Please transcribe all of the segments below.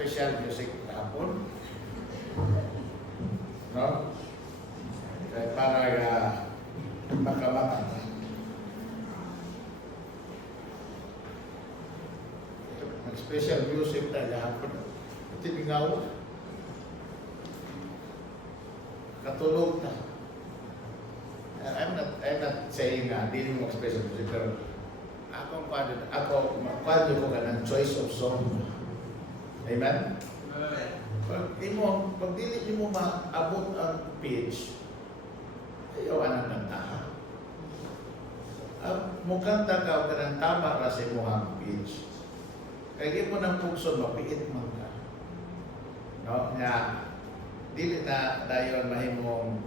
special music kahapon. No? Kaya para makamata. Special music tayo kahapon. Tingaw. Katulog na. I'm not saying na hindi mo special music, pero ako kwadyo ko ka ng choice of song. Amen? Pag dili mo maabot ang pitch, ayaw anang kanta. Mukanta ka o kanang tama ra sa imong pitch. Kaya di mo ng pugson, mapiit man ka. No? Nga, dili na dayon mahimong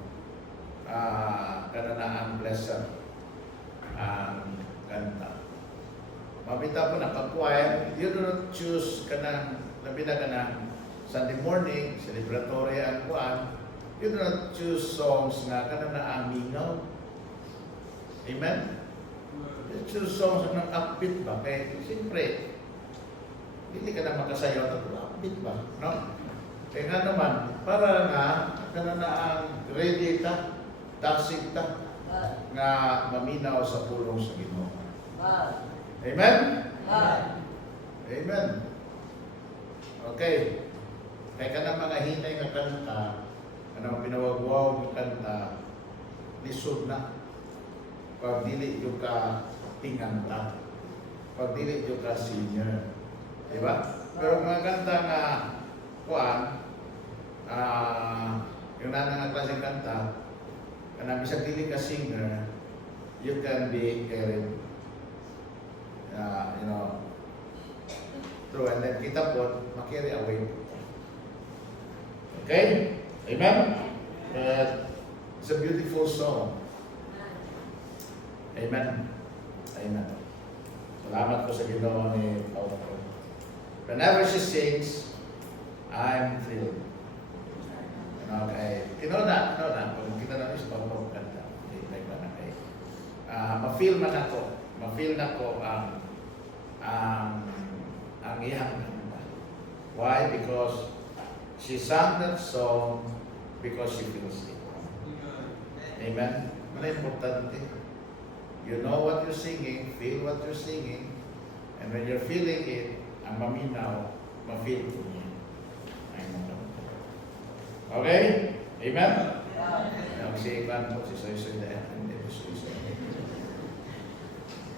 kananaan blessed ang kanta. Mabita po na pag-choir, you do not choose kanang, nabita ka ng Sunday morning, celebratory ang kuan, you do not choose songs nga kananaan mingaw. Amen? You choose songs na upbeat ba? Kaya, siyempre, hindi ka na makasayaw at upbeat ba? No? Kaya nga naman, para nga, kananaan ready ka, dasig ka, nga maminaw sa pulong sa Ginoo. Amen? Amen. Okay. Kaya ka na mga hinay nga kanta, kanang pinawagwaw nga kanta, lisod na. Pag dili yung ka tinganta. Pag dili yung ka senior. Diba? Pero mga kanta nga, kuan, yung nanang nga klaseng kanta, kanang bisag dili ka singer, you can be carried. True, and then kita po, makiri away. Okay? Amen? It's a beautiful song. Amen? Amen. Salamat po sa Ginoo ni Paulo. Whenever she sings, I'm thrilled. Okay. Kung kita na is pagpapaganda. Ma-feel man ako. Ma-feel na ko ang iyang kanta. Why? Because she sang that song because she feels it. Amen? Ano importante? You know what you're singing, feel what you're singing, and when you're feeling it, ang maminaw, ma-feel ko niya. Okay? Amen? Ang sipan po si Soy-Soy na yan. Hindi po Soy-Soy.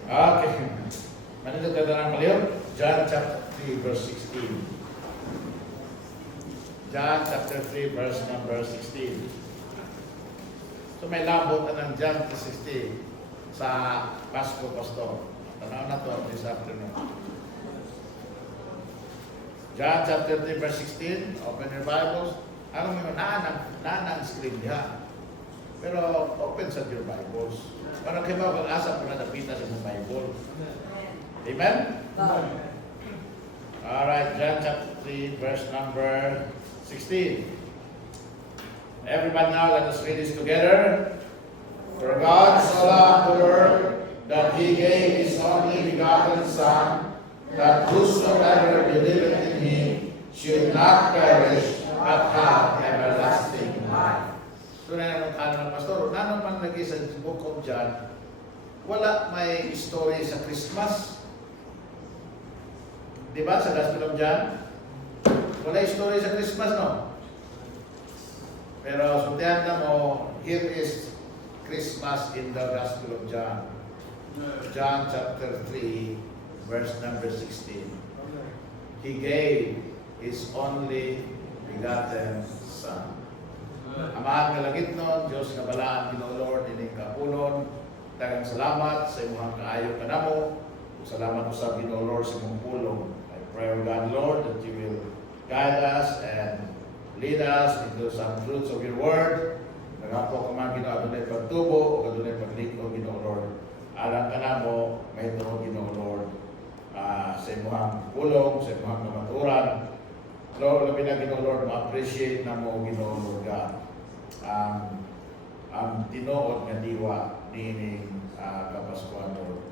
Okay. Manito ka na ng maliw? John chapter 3 verse 16. John chapter 3 verse number 16. So may labot na ng John 16 sa Pasko Pastor. Tanaw na to this afternoon. John chapter 3 verse 16. Open your Bibles. Anong yung nanang screen diha. Pero open sa your Bibles. Para kayo mag-asa po na napita sa mga Bible. Amen? Alright, John chapter 3, verse number 16. Everybody now, let us read this together. For God so loved the world that He gave His only begotten Son, that whosoever believeth in Him should not perish, but have everlasting life. So na naman ng pastor, na naman lagi sa book of John, wala may story sa Christmas. Diba sa Gospel of John? Wala story sa Christmas, no? Pero sundihan na mo, here is Christmas in the Gospel of John. John chapter 3, verse number 16. He gave His only begotten Son. Amahan kalagit nun, Diyos nga balaan, Ginoo Lord, ining kapulon. Daghang salamat sa imong kaayo kanamo. Salamat po sa Ginoo Lord sa imong pulong. I pray, O God, Lord, that you will guide us and lead us into some truths of your word. Nagapo ka man Ginoo, adunay pagtubo, o adunay pagliko, Ginoo Lord. Alang kanamo, may ito, Ginoo Lord, sa imong pulong, sa imong kamaturan. Lord, labi na Ginoo Lord, ma-appreciate na mo, Ginoo Lord God, ang tinuod nga diwa nining kapaskuhan, Lord.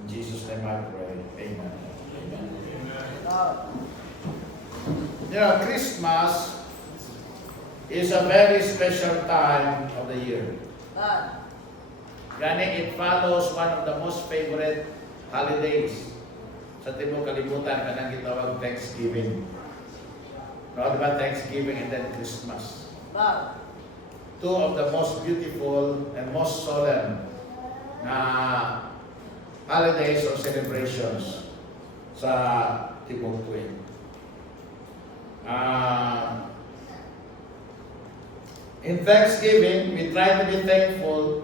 In Jesus' name I pray. Amen. Amen. Amen. You know, Christmas is a very special time of the year. Gani, it follows one of the most favorite holidays sa Timog Kalibutan, kanang gitawag Thanksgiving. No, diba? Thanksgiving and then Christmas. Two of the most beautiful and most solemn holidays or celebrations sa Timog Tuig. In Thanksgiving, we try to be thankful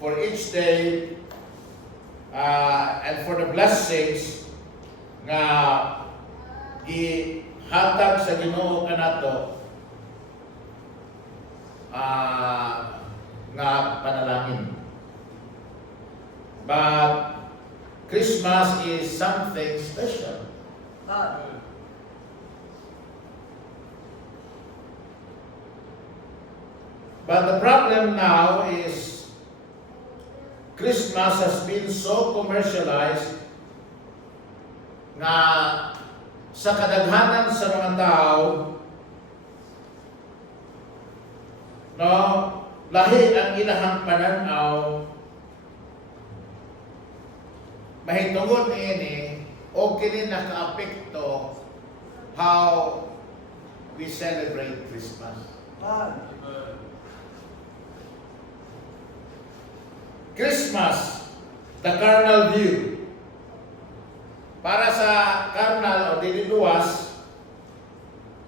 for each day and for the blessings nga gihatag sa Ginoo kanato nga panalangin. But Christmas is something special. But the problem now is Christmas has been so commercialized na sa kadaghanan sa mga tao, no, lahi ang ilahang pananaw, mahitungod ini o kini nakaapekto how we celebrate Christmas. Christmas, the carnal view. Para sa carnal o dililuwas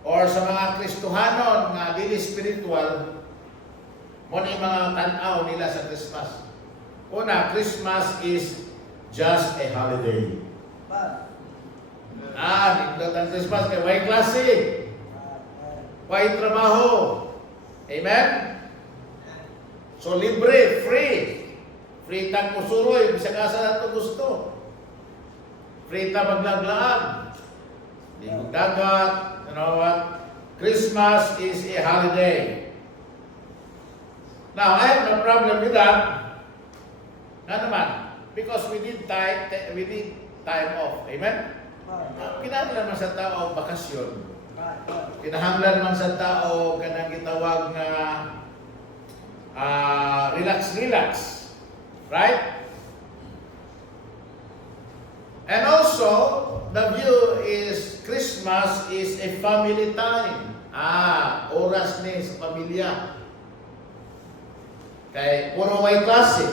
or sa mga Kristohanon nga dili spiritual, mo ni mga tanaw nila sa Christmas. Una, Christmas is just a holiday. Nindot ang Christmas kay way klase, way trabaho. Amen? So libre, free. Free tang musuroy, bisag asa na ito gusto. Free ta maglaglaan. Di magdagat. You know what? Christmas is a holiday. Now, I have no problem with that. Nga naman, because we need time off. Amen? Kinahanglan man sa tao bakasyon. Kinahanglan man sa tao kanang gitawag nga relax. Right? And also, the view is Christmas is a family time. Oras ni sa pamilya. Kay puro way klase.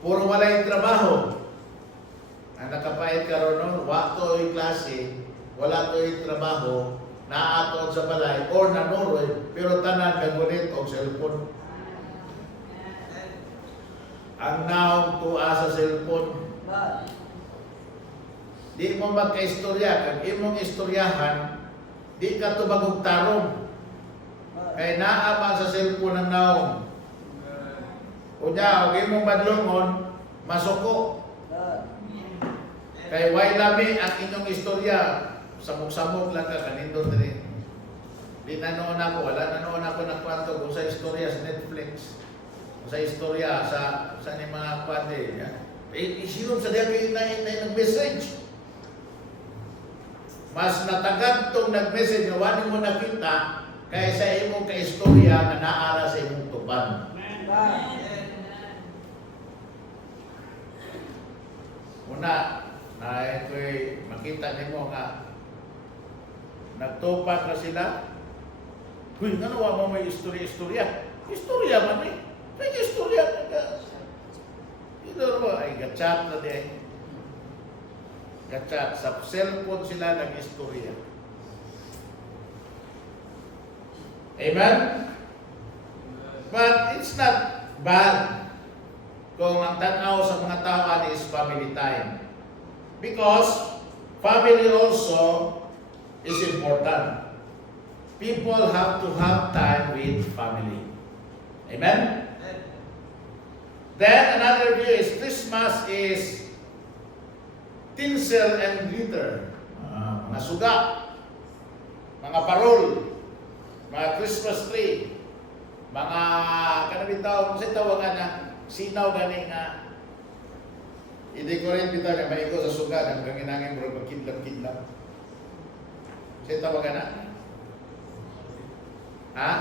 Puro walay trabaho. Ang nakapait karon nun, wa to'y klase, wala to'y trabaho, naaton sa balay, or nanuroy, pero tanan kagunit o cellphone. Ang naong tuwa sa cellphone. Di mo magka-istorya. Kag imong istoryahan, di ka tubagog tarong. Kay naaman sa cellphone ang naong. Unya, huwag imong madlungon, masuko. Kay way lami ang inyong istorya. Samok-samok lang ka, kanindot rin. Di nanoon ako, wala nanoon ako na kwanto kung sa istorya sa Netflix. Sa istorya, sa ni mga kwante. Isinong sa diya kayo na nag-message. Mas natagad itong nag-message na wani mo nakita kaysa imong ka-istorya na naara sa imong tuban. Una, na ito'y makita nimo nga nagtupat na sila. Uy, nanawa mo may istorya. Istorya man eh. Kaya istorya ka. Ito mo, ay gatchat na di. Gatchat. Sa cellphone sila nag-istorya. Amen? But it's not bad kung ang tanaw sa mga tao is family time. Because family also is important. People have to have time with family. Amen? Then another view is Christmas is tinsel and glitter. Mga suga, mga parol, mga Christmas tree, mga kanabitaw, kung sa'yo tawagan na sinaw gani nga i-decorate bitaw na maigo sa suga ng kanginangin bro magkidlap-kidlap. Di tawagan na? Ha?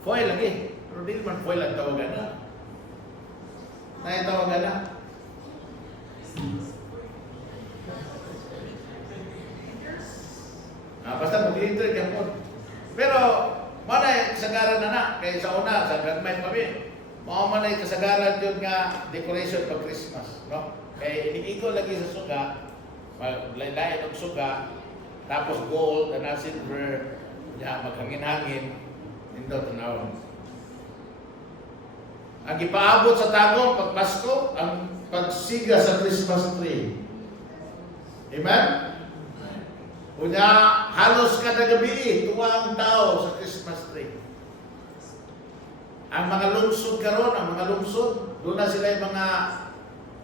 Foil lagi. Pero di man foil ang tawagan na. Tawagan na. Basta mag-glitter ka po. Pero, manay kasagaran na kaya sa una, sa gagmay kami. Manay kasagaran yun nga decoration pag Christmas. No? Kaya iniiko lagi sa suga, maglaylay ng suga, tapos gold, and silver, maghangin-hangin, nindot tanawon. Ang ipaabot sa tagong pag Pasko, ang pagsiga sa Christmas tree. Amen? Unya, halos kada gabi, tuwa ang tao sa Christmas tree. Ang mga lungsod karon, ang mga lungsod, doon na sila yung mga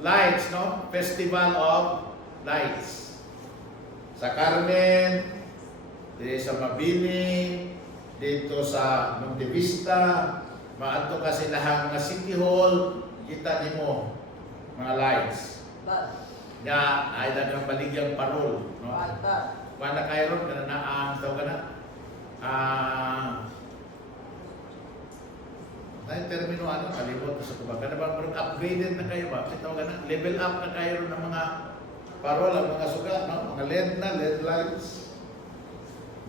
lights, no? Festival of Lights. Sa Carmen, dito sa Mabini, dito sa Monte Vista, maadto ka sila mga City Hall, kita nimo mga lights. Nga, ay dagang baligyang parol. No? Wala kayo ron, kana na ang tawag ka na? Ay, termino ano, kalimot sa kubag. Kana ba, upgraded na kayo ba? Kasi tawag ka na, level up na kayo ron ng mga parol, ang mga suga, no? Mga LED na, LED lights.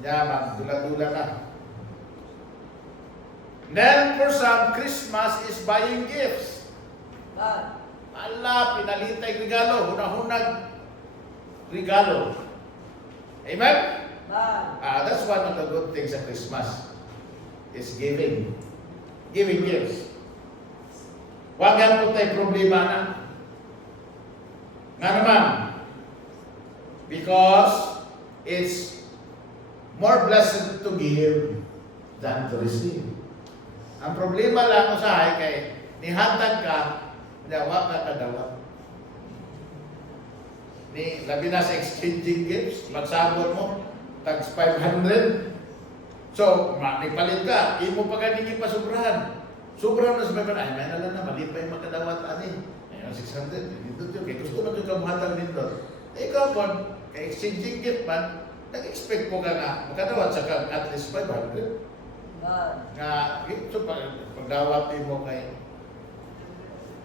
Yan, dula-dula na. Then, for some, Christmas is buying gifts. Allah, pinalitay regalo, hunag regalo. Amen? That's one of the good things at Christmas, is giving. Giving gifts. Wag yan po tayo problema na. Nga naman, because it's more blessed to give than to receive. Ang problema lang ko sa kay nihatag ka, dawa ka kadawa. Labi na sa exchanging gifts, magsabot mo, tags 500. So, makipalit ka, imo pa ganyan pasubrahan. Sobrang na sa 500, ay, may nalang na, mali pa yung makadawat ani. Ayun, 600, dito yun, kaya gusto na ito kamuhatang dito. Ikaw po, kay exchanging gift man, nag-expect po ka nga, makadawat sa kag at least 500. Nga, ito pagdawat mo kay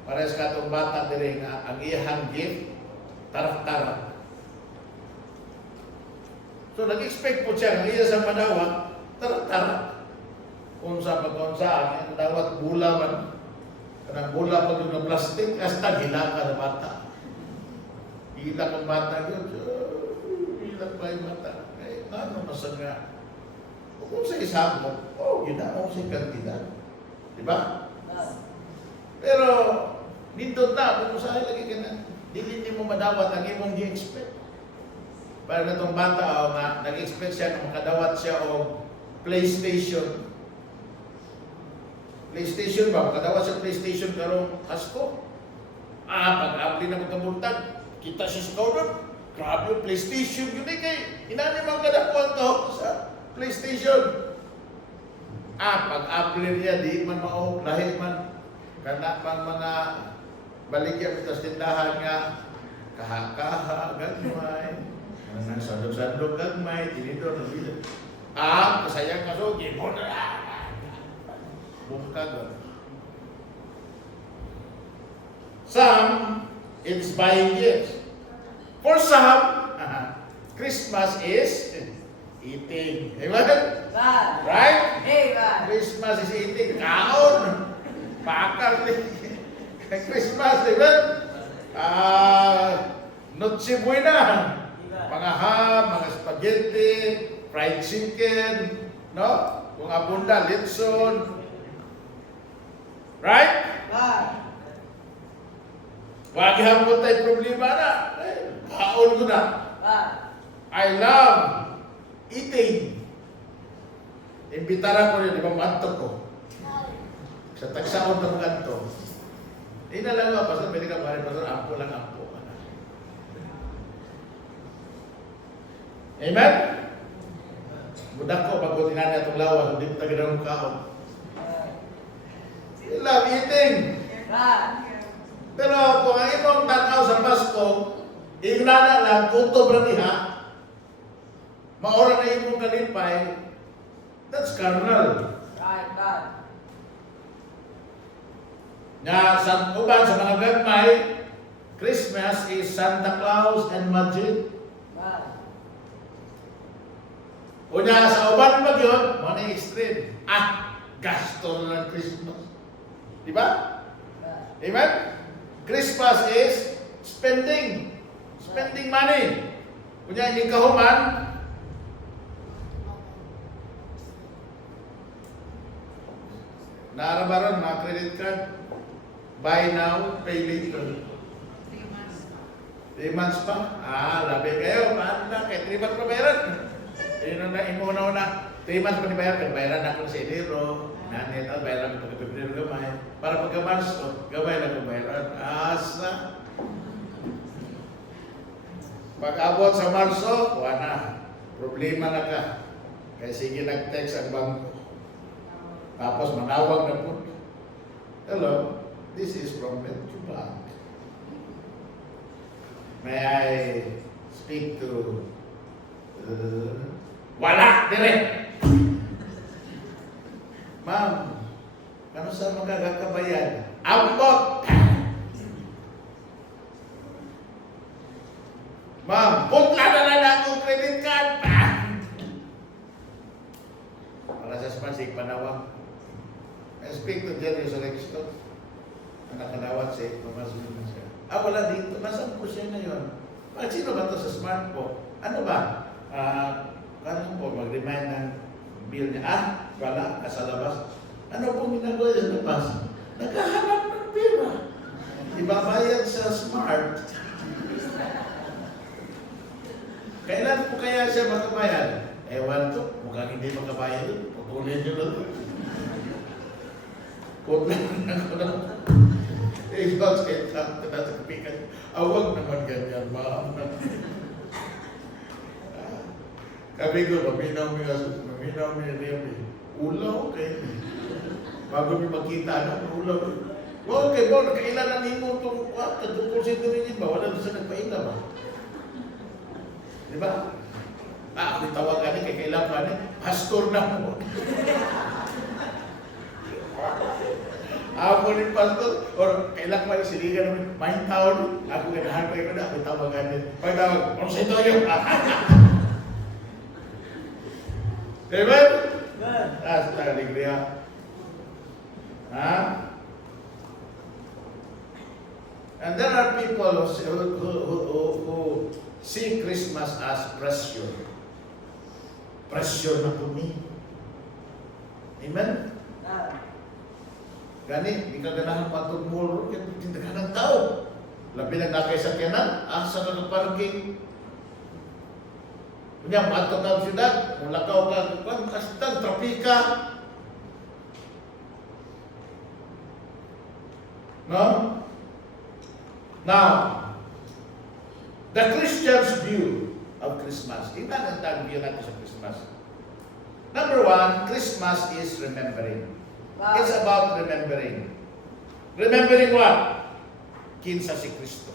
pares ka itong bata dire nga ang iyahang gift tarak-tarak. So nag-expect po siya nga iya sa madawat tarak-tarak. Unsa ang dawat bula man, kanang bula pag yung plastic hasta gila ka na bata. Gila kang bata yun, gila pa yung bata. Ano masang nga kung sa isang mo, ginawa mo si kantidad. Diba? Pero, nindot na, kung saan lagi ka na, hindi mo madawat ang imong di-expect. Para na itong bata, nag-expect siya na makadawat siya o PlayStation. PlayStation ba? Makadawat siya PlayStation karong Pasko. Pag-abli na magkabuntag, kita siya sa kaunan. Grabe yung PlayStation yun kay inani mga kadakuan to sa PlayStation. Pag-apply niya, di man maong lahi man. Kana pang mga baligya sa tindahan nga, kaha-kaha, gagmay. Nang sandok-sandok gagmay, tinidor, nabila. Kasayang kasugi mo na. Bukag. Some, it's buying gifts. For some, Christmas is eating. Amen? Right? Christmas is eating. Kaon. Pakal. Christmas, amen? Noche buena. Mga ham, mga spaghetti, fried chicken, no? Kung abunda, litson. Right? Wag hapon tayo problema na. Kaon ko na. I love eating. Imbitaran ko rin, di ba, mantok ko. Sa tagsaon ng ganto. Na lang ako, basta pwede ka pare, basta ampo lang ampo. Amen? Budak ko, pag utinan niya itong lawas, hindi mo taga ng kaon. I love eating. Pero kung ang imong tanaw sa Pasko, ingnana lang, kutob na niya, maura na imong kalipay, that's carnal. Right, God. Nga sa uban sa mga gagmay, Christmas is Santa Claus and magic. God. Unya sa uban pa yun, mo na extreme. Gasto na ng Christmas. Di ba? God. Amen? Christmas is spending. Spending money. Unya hindi kahuman, naarabaran mga credit card. Buy now, pay later. 3 months pa? Labi kayo. Paano na? Kaya 3 months pa bayaran. Yun na, imuna-una. 3 months pa ni bayaran. Pero bayaran ako sa Enero. Nanit, bayaran ko pagka-Pebrero gamay. Para pagka-Marso, gamay lang ko bayaran. Asa. Pag-abot sa Marso, wala. Problema na ka. Kaya sige nag-text ang bangko. Tapos manawag na po. Hello, this is from Metro Bank. May I speak to... wala! Dire! Ma'am, ano sa magkakabayan? Ambot! Ma'am, putla na lang akong credit card! Para sa smansig panawag. I speak to Jerry Resurrection. Nakanawat siya, pamasunin na siya. Wala dito. Nasaan po siya ngayon? Sino ba ito sa smartphone? Ano ba? Kano po, mag-remind ng bill niya. Wala, nasa labas. Ano pong ginagawa sa labas? Naghahanap ng pera. Ibabayad sa smart. Kailan po kaya siya magkabayad? Ewan to, mukhang hindi magkabayad yun. Putulin nyo lang. Putulin ako lang. Ikaw sa itak, nasa kapikan. Awag naman ganyan, ma'am. Sabi ko, maminaw mo yung ulaw, okay. Bago mo makita, ulaw. Okay, bo, nakailan na mo itong tungkol sa ito ba? Wala doon sa nagpaila ba? Di ba? Ang tawagan kay kailan pa pastor na mo. Ako ni pastor, or kailan pa siligan namin, may taon, ako ganahan ko ito na, ako tawagan din. Pagtawag, ano sa ito yun? Amen? Hasta alegría. And there are people who see Christmas as pressure. Pressure na to me. Amen? Gani, di ka ganahan matugmul, hindi ka ng tao. Labi lang na kayo sakyanan, asa ka ng parking. Kunya, mato ka ang syudad, kung lakaw ka, kastan, trapika. No? Now, the Christian's view of Christmas. Ito ang view natin sa Christmas. Number one, Christmas is remembering. Wow. It's about remembering. Remembering what? Kinsa si Kristo.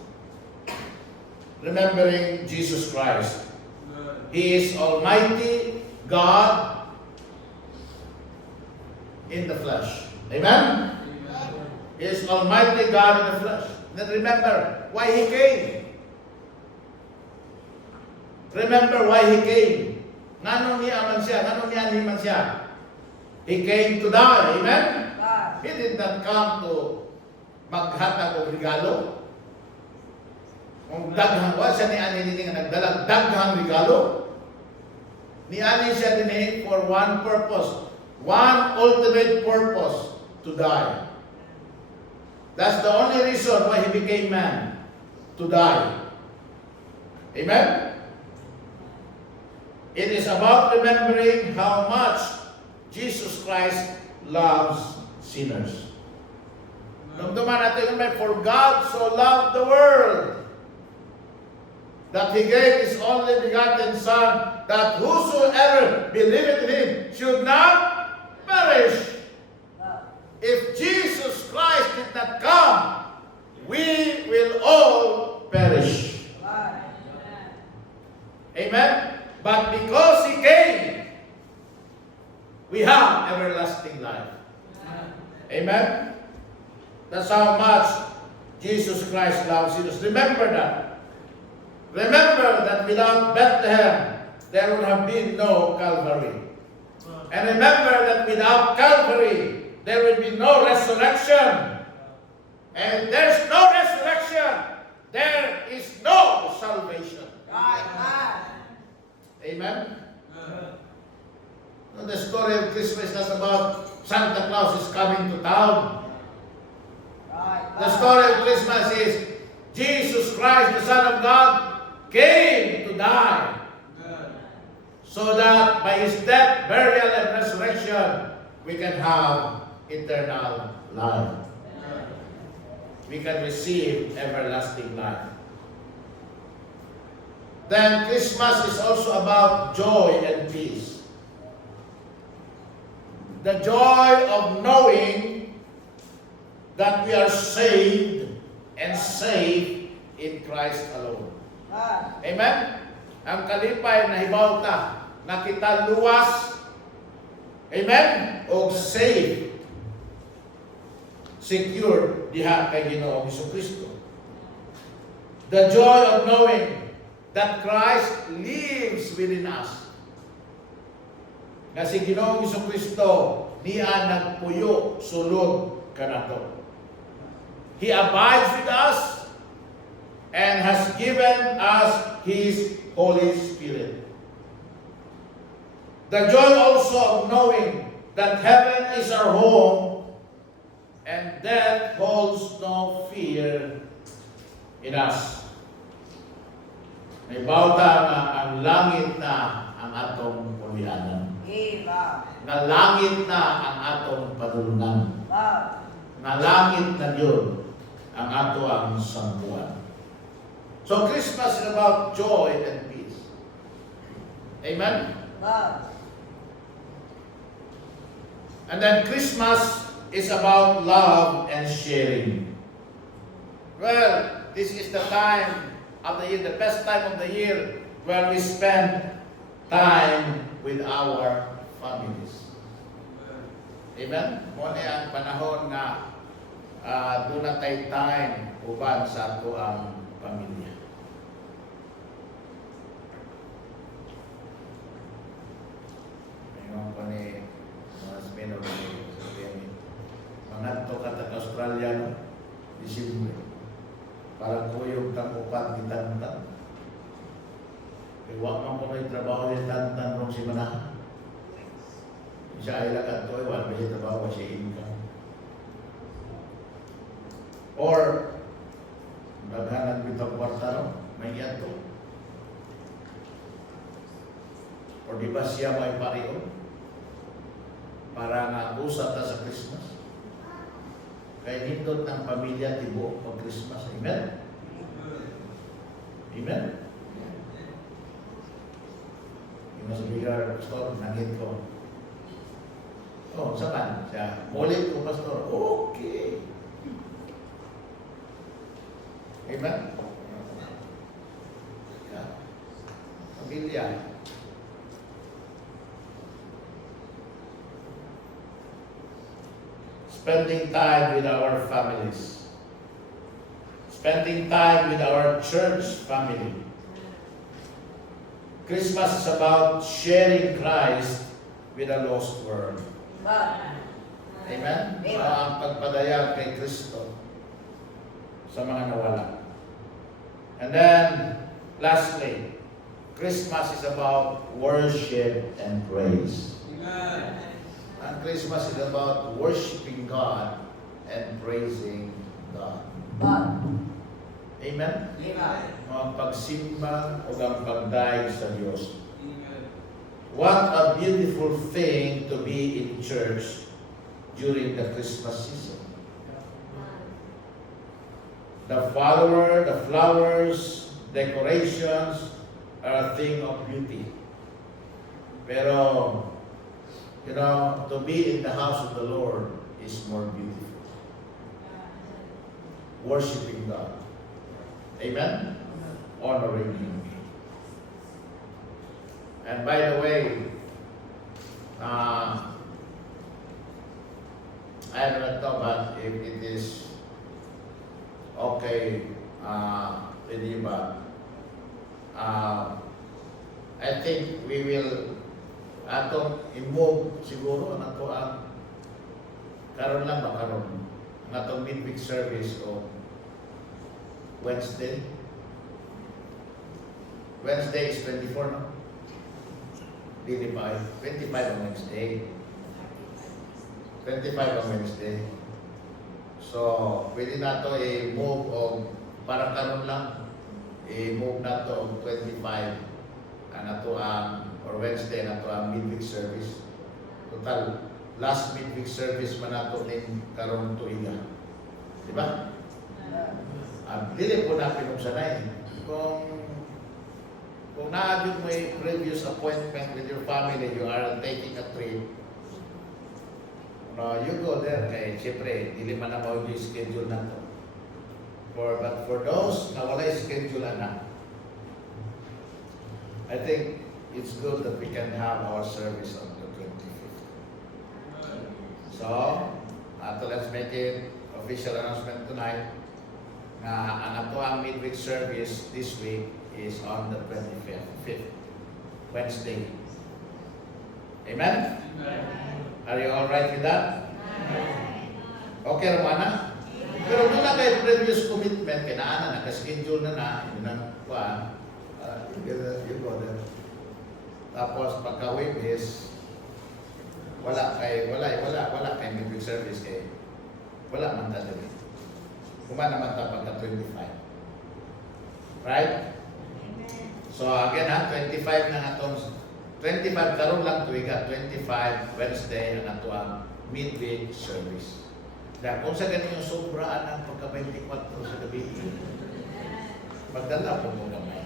Remembering Jesus Christ. He is Almighty God in the flesh. Amen? He is Almighty God in the flesh. Then remember why He came. Remember why He came. Nganong niya man siya? Nganong niya man siya? He came to die. Amen? He did not come to maghatag o regalo. Kung daghang wa siya ni ani nini nga nagdalag daghang regalo. Ni ani siya dinhi for one purpose. One ultimate purpose, to die. That's the only reason why He became man, to die. Amen? It is about remembering how much Jesus Christ loves sinners. Namdaman natin naman, for God so loved the world that He gave His only begotten Son, that whosoever believeth in Him should not perish. If Jesus Christ did not come, we will all perish. Amen? But because He came, we have everlasting life. Amen? That's how much Jesus Christ loves us. Remember that. Remember that without Bethlehem, there would have been no Calvary. And remember that without Calvary, there will be no resurrection. And if there's no resurrection, there is no salvation. Amen? The story of Christmas is not about Santa Claus is coming to town. The story of Christmas is Jesus Christ, the Son of God, came to die. So that by His death, burial, and resurrection, we can have eternal life. We can receive everlasting life. Then Christmas is also about joy and peace. The joy of knowing that we are saved and safe in Christ alone. Amen? Ang kalipay na hibawta na kita luwas, amen, o safe, secure diha kay Ginoong Jesucristo. The joy of knowing that Christ lives within us. Na si Ginoong Jesucristo niya nagpuyo sulod kanato. He abides with us and has given us His Holy Spirit. The joy also of knowing that heaven is our home and death holds no fear in us. May bawta nga ang langit na ang atong pulianan. Na langit na ang atong padulunan. Na langit na yun ang ato ang sambuan. So Christmas is about joy and peace. Amen? And then Christmas is about love and sharing. Well, this is the time of the year, the best time of the year, where we spend time with our families. Amen? Muna ang panahon na doon na tayo time uban sa ato ang pamilya. Ngayon pa ni Mas Mino mga to katag Australiano, Disimbre. Parang kuyog takupan ni Tantan. Iwak man ko may trabaho ni Tantan rong si Manahan. Siya ay lakad to, iwan ba siya trabaho, siya income. Or, naghanap bitang kwarta, no? May yato. Or di ba siya may pariyon? Para nga usap na sa Christmas. Kaya nindot ng pamilya tibo pag Christmas. Amen? Amen? Yung mas bigger, Pastor, nangit ko. Oh, saan? Siya, mulit ko, Pastor. Okay. Amen? Pamilya. Spending time with our families. Spending time with our church family. Christmas is about sharing Christ with a lost world. Amen? Ang pagpadayag kay Kristo sa mga nawala. And then, lastly, Christmas is about worship and praise. Amen. And Christmas is about worshiping God and praising God. Amen? Amen. Ang pagsimba o ang pagdaig sa Diyos. Amen. What a beautiful thing to be in church during the Christmas season. The flowers, decorations are a thing of beauty. Pero, to be in the house of the Lord is more beautiful. Worshiping God. Amen? Honoring Him. And by the way, I don't know but if it is okay with you, but I think we will atong i-move siguro ang ato ang karon lang ba karon ang atong midweek service o Wednesday. Wednesday is 24, no? 25 ang Wednesday. 25 ang Wednesday. So, pwede na ito i-move o para karon lang i-move na ito o 25 ang ato ang or Wednesday ang ato ang midweek service. Total, last midweek service man nato ning karon tuiga. Di ba? Dili po na pinugsanay. Kung naadyo mo may previous appointment with your family, you are taking a trip, no, you go there, kaya siyempre, dili man na mo yung schedule na to. But for those na wala yung schedule na, I think it's good that we can have our service on the 25th. So, let's make it official announcement tonight na ang ato ang midweek service this week is on the 25th, Wednesday. Amen? Amen. Are you all right with that? Amen. Okay, Romana? Pero kung na kayo previous commitment, kinaana, nakaschedule na, yun ang kuhaan, you go there. Tapos pagka-week is, wala kay midweek service kay, wala man talaga. Kumana naman ta pagka 25. Right? So again 25 na atong 25 karon lang tuiga, 25 Wednesday ang ato ang midweek service. Dahil kung sa ganyan yung sobraan ng pagka-24 sa gabi, magdala po mo gamay.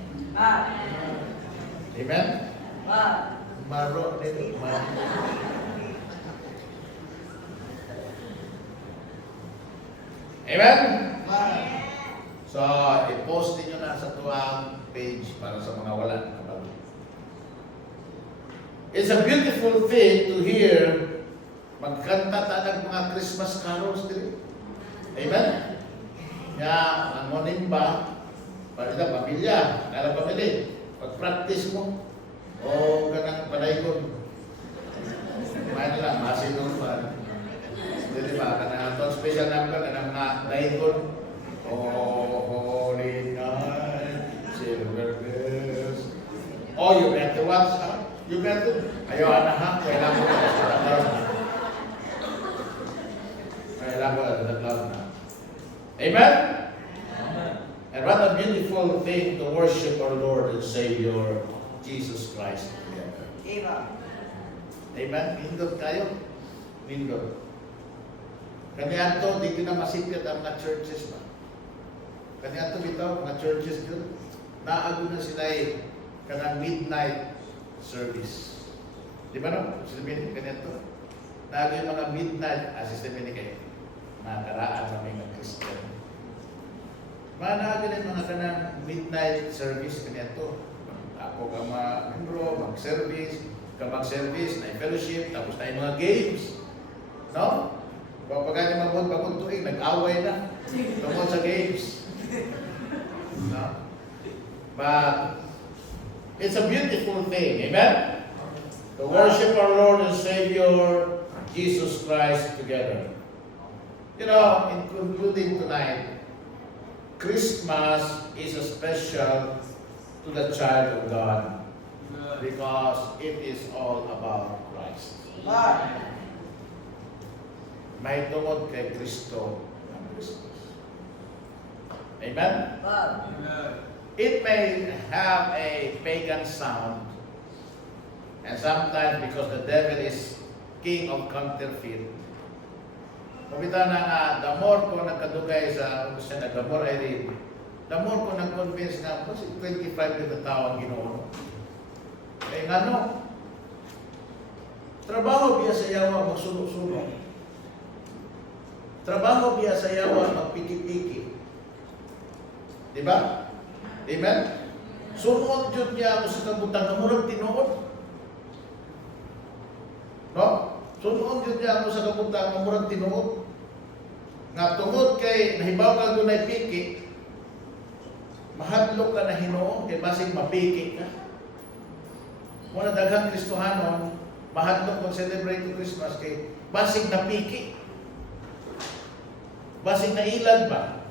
Amen? Maro nito. Amen? So, i-post niyo na sa tuwang page para sa mga wala na kabalo. It's a beautiful thing to hear magkanta talag mga Christmas carols dito. Amen? Nga, ang monimba, para na pamilya, kala pamilya, pag-practice mo, o ganang panaykon. Kumain lang, masinong pa. Di ba? Kanang itong special number, kanang naikon, Holy Night, Silver Bells. Oh, you better watch, huh? You better. Ayaw, anak, ha? Kailangan mo na sa tatlaw na. Kailangan mo na sa tatlaw na. Amen? Amen. And what a beautiful thing to worship our Lord and Savior, Jesus Christ together. Amen. Amen? Nindot kayo? Nindot. Kanya ito, di ko na masipit ang mga churches ba? Kanya ito bitaw, mga churches doon, naago na sila kanang midnight service. Di ba no? Silamin, kanya ito. Naago yung mga midnight, silamin kayo, nakaraan kami ng Christian. Naago na yung mga kanang midnight service, kanya ito. Ako ka mag-membro, mag-service, na-fellowship, tapos na yung mga games. No? Pagka niya magpuntuin, nag-away na tungkol sa games. No? But it's a beautiful thing, amen? To worship our Lord and Savior, Jesus Christ, together. You know, in concluding tonight, Christmas is a special to the child of God because it is all about Christ. May tungod kay Kristo ang Christmas. Amen? Amen? It may have a pagan sound, and sometimes because the devil is king of counterfeit. Mabita na nga, the more ko nagkadugay sa the more I read, the more ko nag-convince na, kasi 25 na tao ang Ginoo. Eh nga no, trabaho biya sa yawa magsulok-sulok. Trabaho biya sa yawa magpiki-piki. Diba? Amen? Sunod jud niya ako sa kabutang nga murag tinuod. No? Sunod jud niya ako sa kabutang nga murag tinuod. Nga tungod kay nahibaw ka dunay piki, mahadlok ka na Hinuon kay basig mapiki ka. Muna daghang Kristohanon, mahadlok mag-celebrate ng Christmas kay basig napiki. Basig na ilag ba?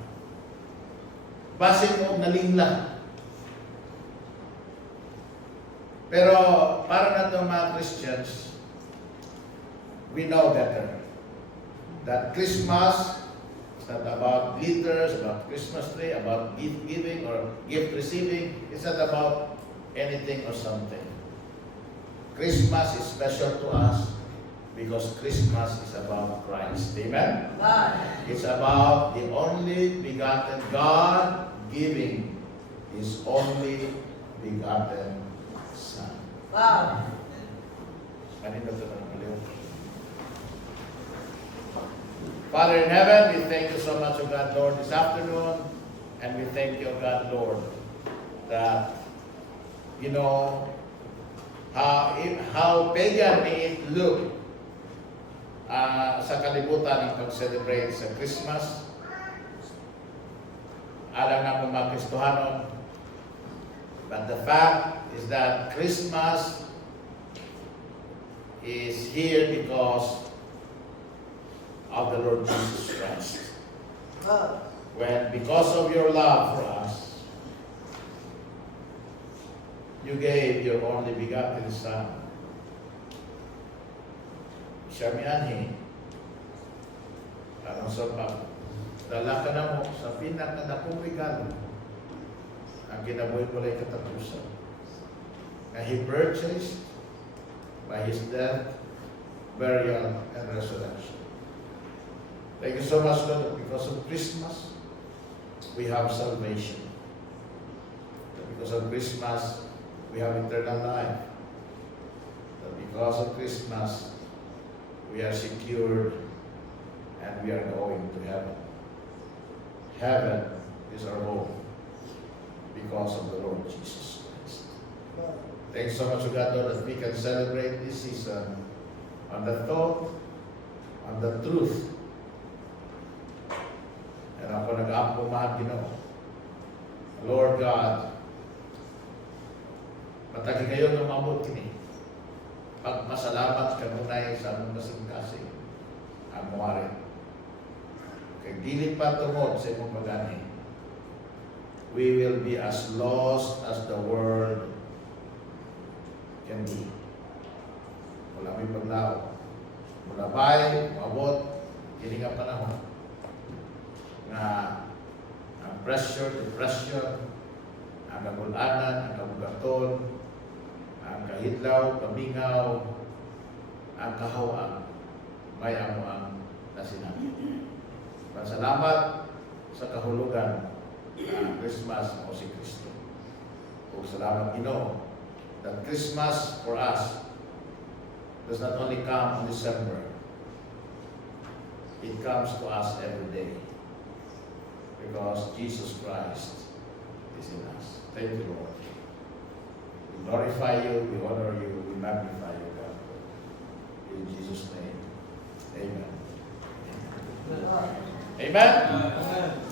Basig mo nalinglang. Pero para na itong mga Christians, we know better. That Christmas is not about glitters, about Christmas tree, about gift giving or gift receiving. It's not about anything or something. Christmas is special to us because Christmas is about Christ. Amen? It's about the only begotten God giving His only begotten Son. Wow. Kanino ito na maliw? Father in heaven, we thank you so much, O God, Lord, this afternoon. And we thank you, O God, Lord, that, you know, how pagan may it look sa kalibutan ng pag-celebrate sa Christmas. Alam na mga Kristohanon. But the fact is that Christmas is here because of the Lord Jesus Christ. When, because of your love for us, you gave your only begotten Son. Siya mianhi, parang sa dala ka na mo sa pinakadakong regalo ang kinabuhi mo lang katapusan. And He purchased by His death, burial, and resurrection. Thank you so much, Lord, because of Christmas, we have salvation. Because of Christmas, we have eternal life. But because of Christmas, we are secured and we are going to heaven. Heaven is our home because of the Lord Jesus Christ. Thanks so much, God, Lord, that we can celebrate this season on the thought, on the truth. And ako nag-ampo mahal Ginoo. Lord God, matagi kayo ng mabot kini. Pagmasalamat ka munay sa among kasing-kasing ang muwari. Kaya dili pa tungod sa imong pagani. We will be as lost as the world can be. Wala may paglao. Wala ba'y maabot kini nga panahon nga ang pressure, depression, ang kagulanan, ang kabugaton, ang kahidlaw, kamingaw, ang kahawang, may amo ang nasinabi. Pasalamat sa kahulugan ng Christmas o si Kristo. O salamat Ginoo that Christmas for us does not only come in December, it comes to us every day because Jesus Christ is in us. Thank you, Lord. We glorify you, we honor you, we magnify you, God. In Jesus' name, amen. Amen. Amen.